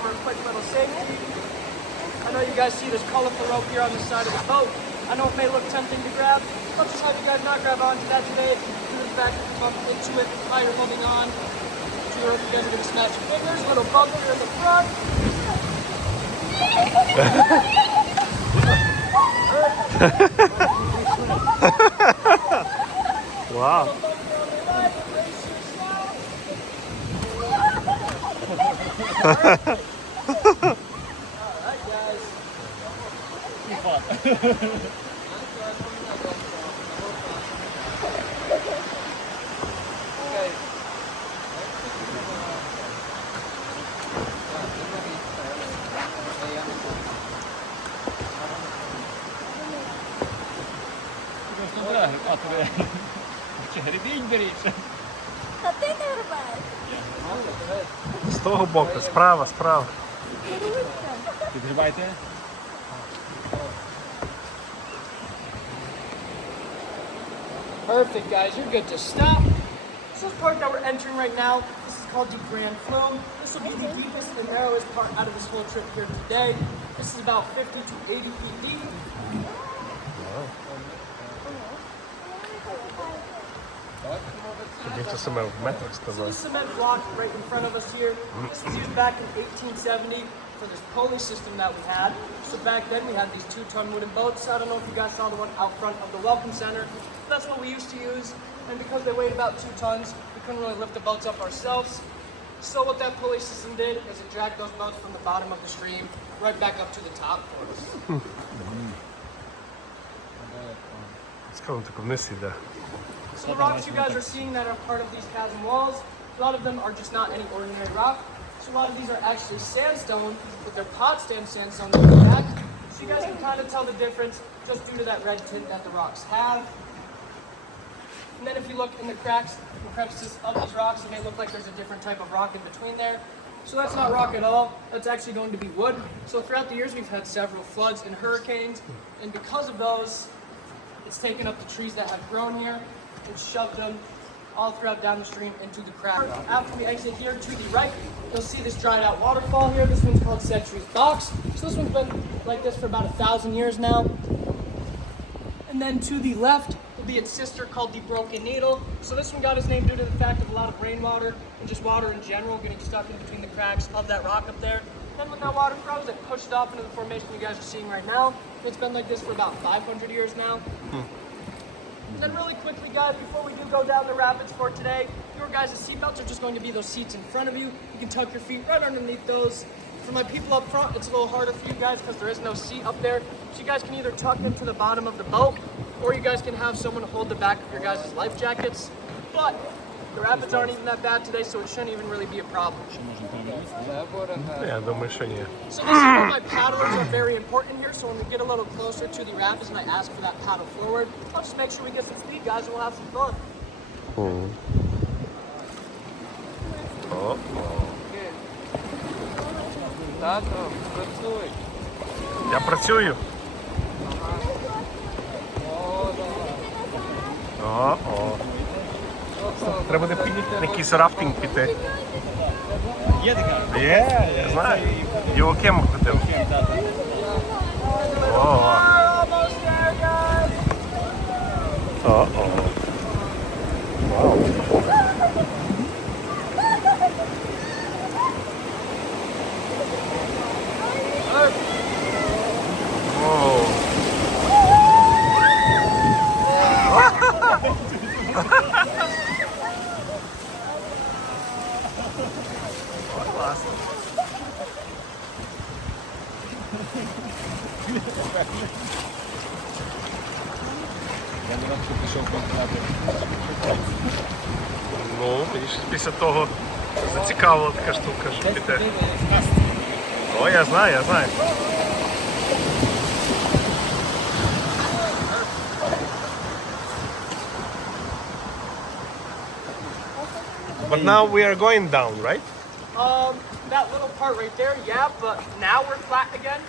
for a quick little safety. I know you guys see this colorful rope here on the side of the boat. I know it may look tempting to grab. I'll just have you guys not grab onto that today due to the fact that you bump into it while you're holding on. Sure, you guys are going to smash your fingers. Little bumper here in the front. Wow. Alright guys. Okay. Та ти не рвеш. З того боку, справа, справа. Підгрібайте. Perfect, guys. You're good to stop. So this part that we're entering right now, this is called the Grand Flume. This will be the deepest and narrowest part out of this whole trip here today. This is about 50 to 80 feet deep. Більше себе в метрах So сказав. this cement block right in front of us here, this was used back in 1870 for this pulley system that we had. So back then we had these 2-ton wooden boats. I don't know if you guys saw the one out front of the Welcome Center. That's what we used to use. And because they weighed about 2 tons, we couldn't really lift the boats up ourselves. So what that pulley system did is it dragged those boats from the bottom of the stream right back up to the top for us. Цікаво, так вниз іде. So the rocks you guys are seeing that are part of these chasm walls, a lot of them are just not any ordinary rock. So a lot of these are actually sandstone, but they're Potsdam sandstone on the back. So you guys can kind of tell the difference just due to that red tint that the rocks have. And then if you look in the cracks, the crevices of these rocks, it may look like there's a different type of rock in between there. So that's not rock at all. That's actually going to be wood. So throughout the years, we've had several floods and hurricanes. And because of those, it's taken up the trees that have grown here and shoved them all throughout down the stream into the crack. After we exit here to the right, you'll see this dried out waterfall here. This one's called Century's Box. So this one's been like this for about 1,000 years now. And then to the left will be its sister called the Broken Needle. So this one got its name due to the fact of a lot of rainwater and just water in general getting stuck in between the cracks of that rock up there. Then when that water froze, it pushed off into the formation you guys are seeing right now. It's been like this for about 500 years now. And then really quickly, guys, before we do go down the rapids for today, your guys' seatbelts are just going to be those seats in front of you. You can tuck your feet right underneath those. For my people up front, it's a little harder for you guys because there is no seat up there. So you guys can either tuck them to the bottom of the boat, or you guys can have someone hold the back of your guys' life jackets. But the rapids aren't even that bad today, so it shouldn't even really be a problem. Я думаю, що ні. So this is where my paddlers are very important here. So when we get a little closer to the rapids and I ask for that paddle forward, I'll just make sure we get some speed, guys, and we'll have some fun. О, Тато, працюй. я працюю. О, о. Треба буде на якийсь рафтинг піти. Є така? Є, я знаю. Його кем ходив. О, Almost there, guys. о, о. Вау. Воу. Класно. Я не рад, що пішов контракт. Ну, після того зацікавила така штука, що піти. О, я знаю, я знаю. But now we are going down, right? That little part right there, yeah, but now we're flat again.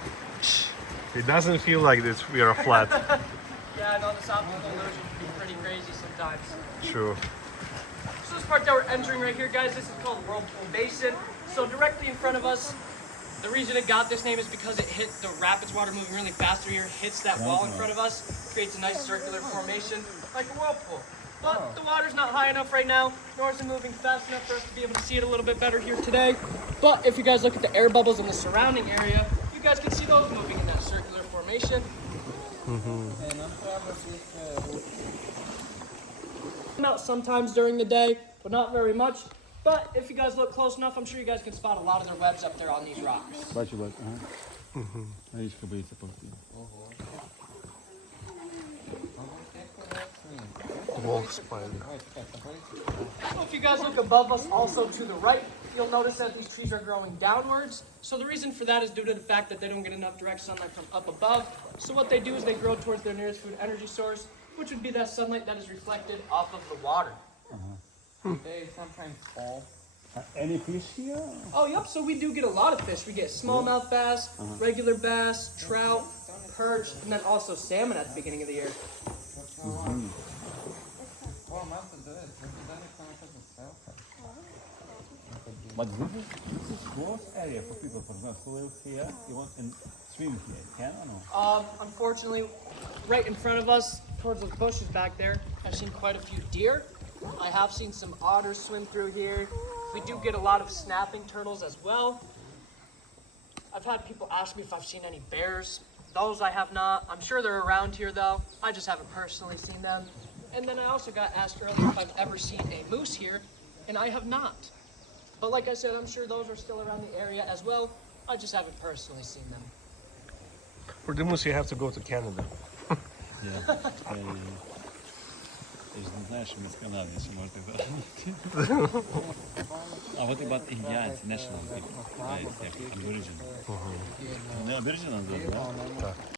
It doesn't feel like this. We are flat. Yeah, I know this optical illusion can be pretty crazy sometimes. True. So this part that we're entering right here, guys, this is called Whirlpool Basin. So directly in front of us The reason it got this name is because it hit the rapids water moving really fast through here, hits that wall in front of us, creates a nice circular formation like a whirlpool. But the water's not high enough right now, nor is it moving fast enough for us to be able to see it a little bit better here today. But if you guys look at the air bubbles in the surrounding area, you guys can see those moving in that circular formation. Come out sometimes during the day, but not very much. But if you guys look close enough, I'm sure you guys can spot a lot of their webs up there on these rocks. Бачу, ага. Річка боїться повсти. Wolf spider. So if you guys look above us, also to the right, you'll notice that these trees are growing downwards. So the reason for that is due to the fact that they don't get enough direct sunlight from up above. So what they do is they grow towards their nearest food energy source, which would be that sunlight that is reflected off of the water. They sometimes fall. Any fish here? Oh, yep. So we do get a lot of fish. We get smallmouth bass, regular bass, trout, perch, and then also salmon at the beginning of the year. But this is close area for people, for example, who live here, you want and swim here, can or no? Unfortunately, right in front of us, towards those bushes back there, I've seen quite a few deer. I have seen some otters swim through here. We do get a lot of snapping turtles as well. I've had people ask me if I've seen any bears. Those I have not. I'm sure they're around here though. I just haven't personally seen them. And then I also got asked earlier if I've ever seen a moose here, and I have not. But like I said, I'm sure those are still around the area as well. I just haven't personally seen them. For the moose, you have to go to Canada. Yeah. Я ж не знаю, що ми з Канади, що можете зробити. А what about індіанці, national people? Аборигін. Не аборигін, так?